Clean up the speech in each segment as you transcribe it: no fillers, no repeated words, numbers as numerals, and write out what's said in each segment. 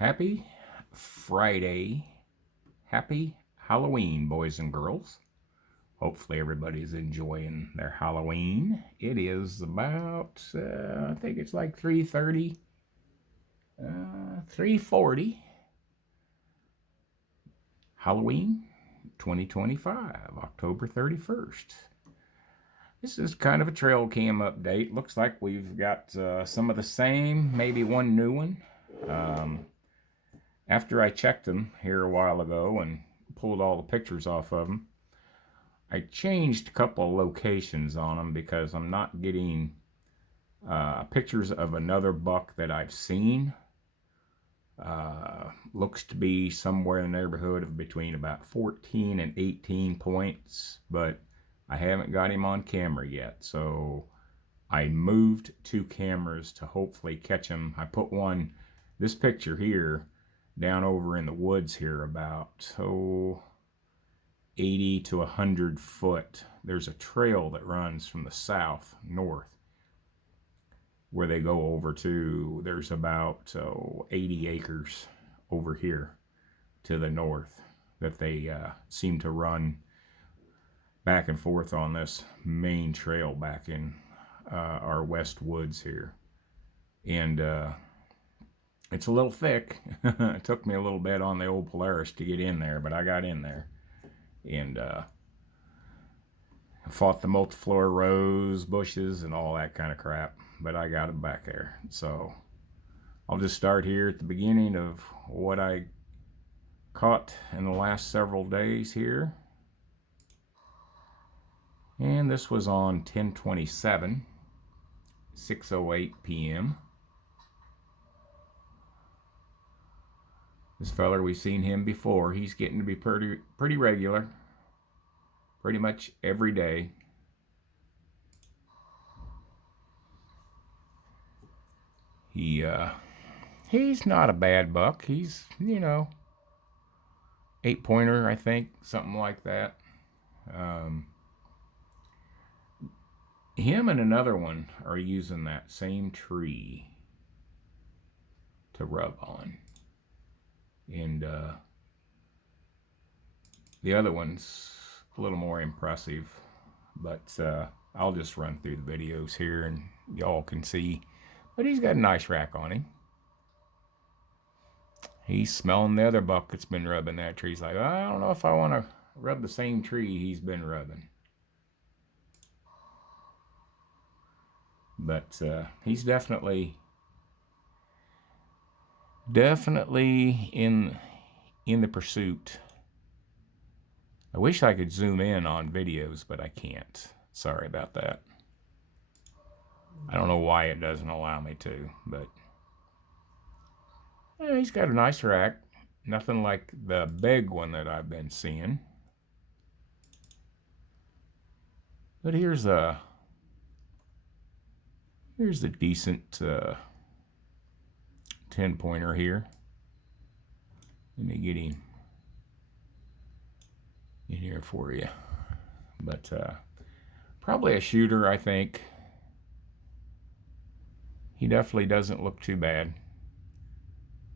Happy Friday. Happy Halloween, boys and girls. Hopefully everybody's enjoying their Halloween. It is about, I think it's like 3:30, 3:40. Halloween 2025, October 31st. This is kind of a trail cam update. Looks like we've got some of the same, maybe one new one. After I checked them here a while ago and pulled all the pictures off of them, I changed a couple of locations on them because I'm not getting pictures of another buck that I've seen. Looks to be somewhere in the neighborhood of between about 14 and 18 points, but I haven't got him on camera yet. So I moved two cameras to hopefully catch him. I put one, this picture here, down over in the woods here about 80 to 100 foot. There's a trail that runs from the south north where they go over to, there's about 80 acres over here to the north that they seem to run back and forth on this main trail back in our west woods here. And it's a little thick. It took me a little bit on the old Polaris to get in there, but I got in there. And fought the multiflora rose bushes and all that kind of crap, but I got them back there. So I'll just start here at the beginning of what I caught in the last several days here. And this was on 10/27, 6:08 p.m. This feller, we've seen him before. He's getting to be pretty regular, pretty much every day. He's not a bad buck. He's, 8-pointer, I think, something like that. Him and another one are using that same tree to rub on. And the other one's a little more impressive, but I'll just run through the videos here and y'all can see. But he's got a nice rack on him. He's smelling the other buck that's been rubbing that tree. He's like, I don't know if I want to rub the same tree he's been rubbing. But he's definitely in the pursuit. I wish I could zoom in on videos, but I can't. Sorry about that. I don't know why it doesn't allow me to, but yeah, he's got a nice rack. Nothing like the big one that I've been seeing. But here's a decent 10-pointer here. Let me get him in here for you. But probably a shooter, I think. He definitely doesn't look too bad.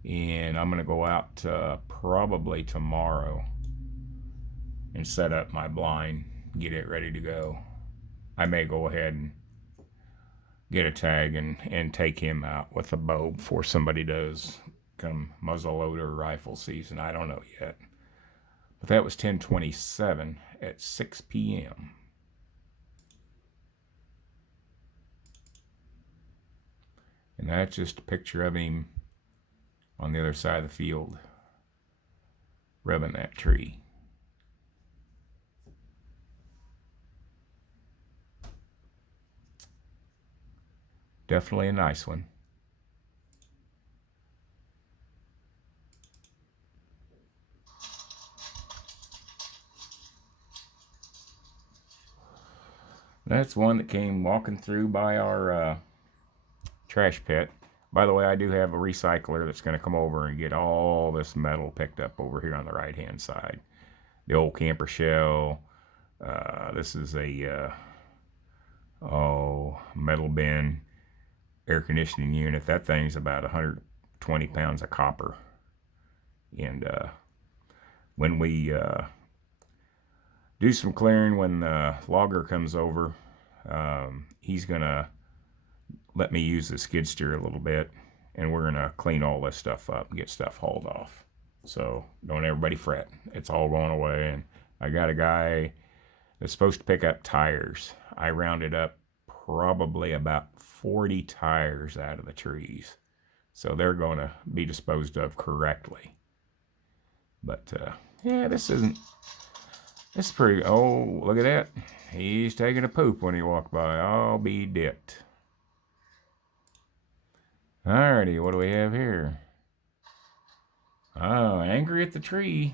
And I'm going to go out probably tomorrow and set up my blind, get it ready to go. I may go ahead and get a tag and take him out with a bow before somebody does come muzzleloader rifle season. I don't know yet. But that was 10/27 at 6 p.m. And that's just a picture of him on the other side of the field, rubbing that tree. Definitely a nice one. That's one that came walking through by our trash pit. By the way, I do have a recycler that's going to come over and get all this metal picked up over here on the right-hand side. The old camper shell. This is a metal bin air conditioning unit. That thing's about 120 pounds of copper. And when we do some clearing, when the logger comes over, he's going to let me use the skid steer a little bit, and we're going to clean all this stuff up and get stuff hauled off. So don't everybody fret. It's all going away. And I got a guy that's supposed to pick up tires. I rounded up probably about 40 tires out of the trees. So they're going to be disposed of correctly. But yeah, this is pretty, oh, look at that. He's taking a poop when he walked by. I'll be dipped. Alrighty, what do we have here? Oh, angry at the tree.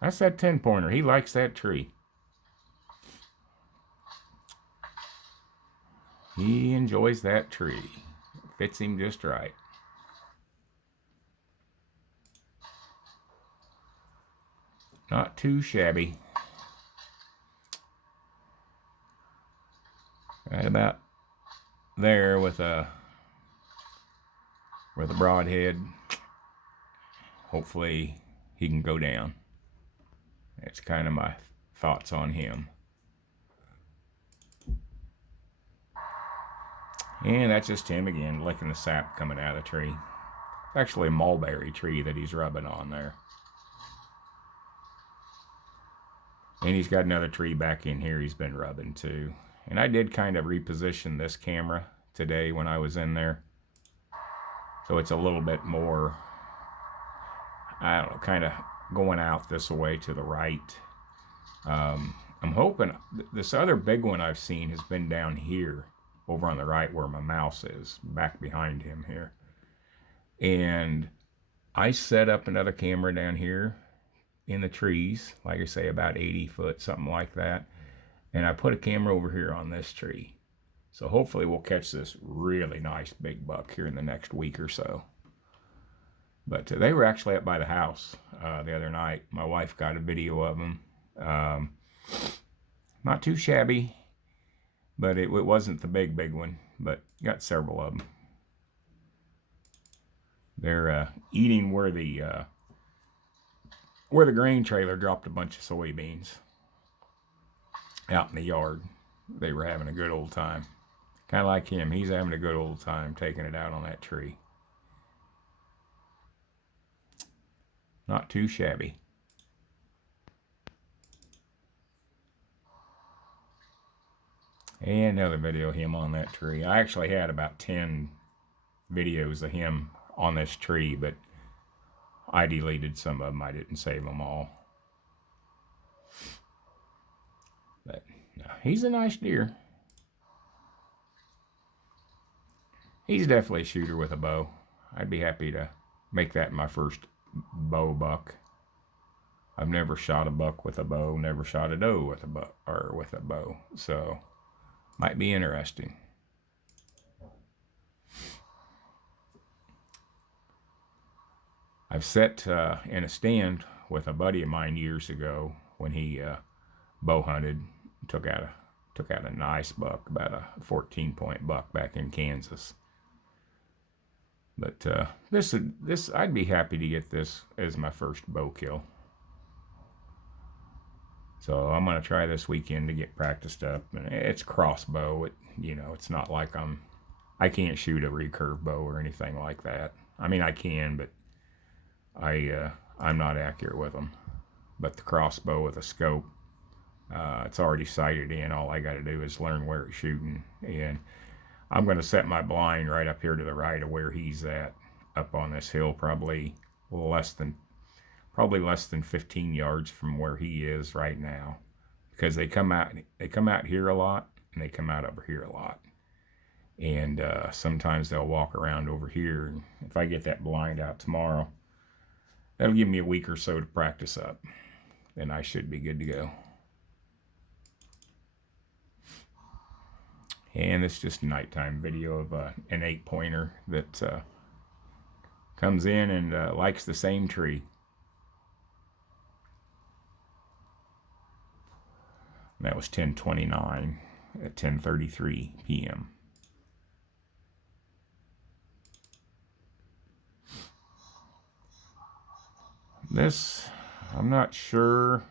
That's that 10-pointer. He likes that tree. He enjoys that tree. Fits him just right. Not too shabby. Right about there with a broadhead. Hopefully he can go down. That's kind of my thoughts on him. And that's just him again, licking the sap coming out of the tree. It's actually a mulberry tree that he's rubbing on there. And he's got another tree back in here he's been rubbing too. And I did kind of reposition this camera today when I was in there. So it's a little bit more, I don't know, kind of going out this way to the right. I'm hoping, this other big one I've seen has been down here, over on the right where my mouse is, back behind him here. And I set up another camera down here in the trees, like I say, about 80 foot, something like that. And I put a camera over here on this tree. So hopefully we'll catch this really nice big buck here in the next week or so. But they were actually up by the house the other night. My wife got a video of them. Not too shabby, but it wasn't the big one, but got several of them. They're eating where the grain trailer dropped a bunch of soybeans out in the yard. They were having a good old time. Kind of like him. He's having a good old time taking it out on that tree. Not too shabby. And another video of him on that tree. I actually had about 10 videos of him on this tree, but I deleted some of them. I didn't save them all. But no, he's a nice deer. He's definitely a shooter with a bow. I'd be happy to make that my first bow buck. I've never shot a buck with a bow, never shot a doe with a bow, so might be interesting. I've sat in a stand with a buddy of mine years ago when he bow hunted. Took out a nice buck, about a 14-point buck back in Kansas. But this I'd be happy to get this as my first bow kill. So I'm gonna try this weekend to get practiced up. And it's crossbow. It's not like I can't shoot a recurve bow or anything like that. I mean, I can, but I'm not accurate with them. But the crossbow with a scope, it's already sighted in. All I got to do is learn where it's shooting, and I'm going to set my blind right up here to the right of where he's at, up on this hill, probably less than 15 yards from where he is right now, because they come out here a lot and they come out over here a lot, and sometimes they'll walk around over here. And if I get that blind out tomorrow, that'll give me a week or so to practice up, and I should be good to go. And it's just a nighttime video of an 8-pointer that comes in and likes the same tree. And that was 10:29 at 10:33 p.m. This, I'm not sure.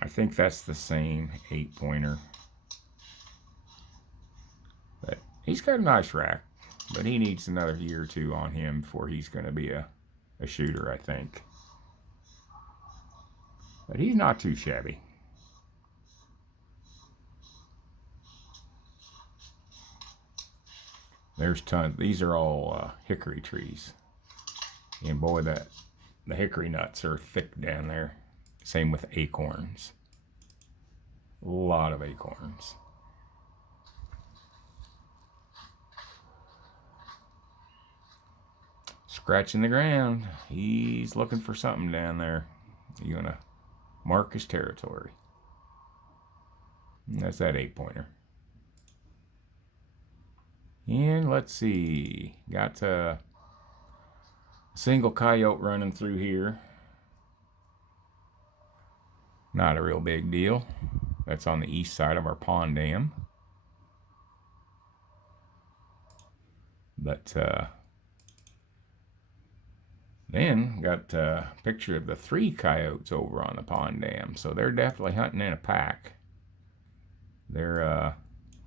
I think that's the same 8-pointer. But he's got a nice rack. But he needs another year or two on him before he's going to be a shooter, I think. But he's not too shabby. There's tons. These are all hickory trees. And boy, the hickory nuts are thick down there. Same with acorns. A lot of acorns. Scratching the ground. He's looking for something down there. He's going to mark his territory. And that's that 8-pointer. And let's see. Got a single coyote running through here. Not a real big deal. That's on the east side of our pond dam. But then got a picture of the 3 coyotes over on the pond dam. So they're definitely hunting in a pack.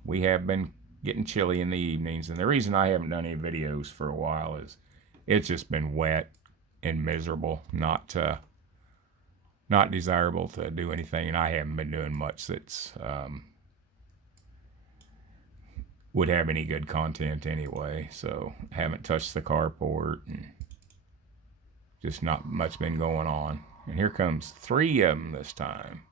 We have been getting chilly in the evenings, and the reason I haven't done any videos for a while is it's just been wet and miserable, not desirable to do anything, and I haven't been doing much that's would have any good content anyway. So I haven't touched the carport, and just not much been going on. And here comes 3 of them this time.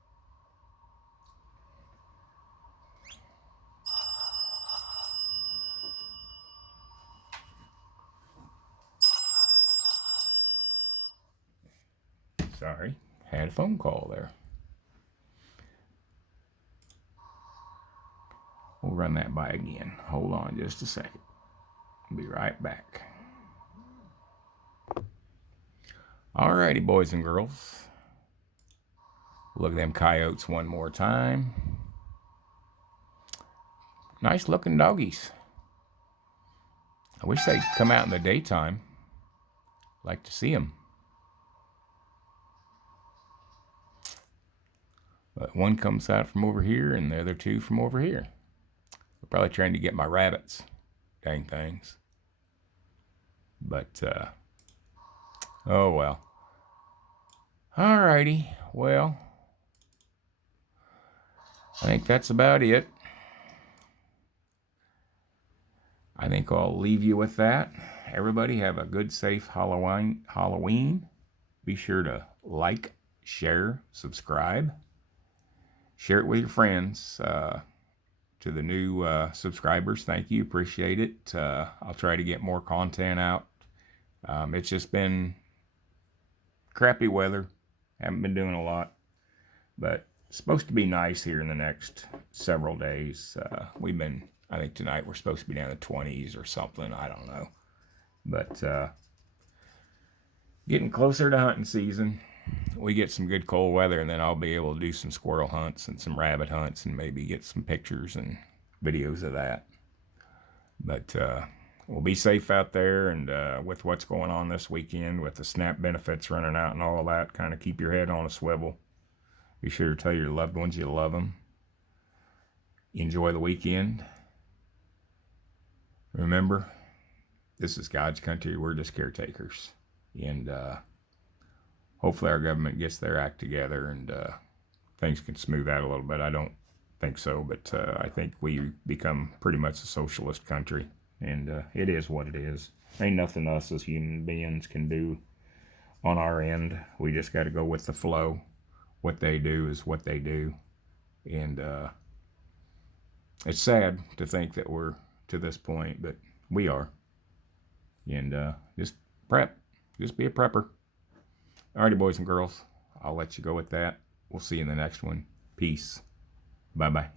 Sorry, had a phone call there. We'll run that by again. Hold on just a second. Be right back. Alrighty, boys and girls. Look at them coyotes one more time. Nice looking doggies. I wish they'd come out in the daytime. Like to see them. But one comes out from over here and the other 2 from over here. They're probably trying to get my rabbits. Dang things. But, oh well. Alrighty. Well, I think that's about it. I think I'll leave you with that. Everybody have a good, safe Halloween. Be sure to like, share, subscribe. Share it with your friends. To the new subscribers, thank you. Appreciate it. I'll try to get more content out. It's just been crappy weather. Haven't been doing a lot. But it's supposed to be nice here in the next several days. I think tonight we're supposed to be down to 20s or something. I don't know. But getting closer to hunting season. We get some good cold weather, and then I'll be able to do some squirrel hunts and some rabbit hunts and maybe get some pictures and videos of that. But we'll be safe out there, and with what's going on this weekend with the SNAP benefits running out and all of that, kind of keep your head on a swivel. Be sure to tell your loved ones you love them. Enjoy the weekend. Remember, this is God's country. We're just caretakers. And hopefully our government gets their act together and things can smooth out a little bit. I don't think so, but I think we become pretty much a socialist country, and it is what it is. Ain't nothing us as human beings can do on our end. We just got to go with the flow. What they do is what they do, and it's sad to think that we're to this point, but we are. And just prep. Just be a prepper. Alrighty, boys and girls. I'll let you go with that. We'll see you in the next one. Peace. Bye-bye.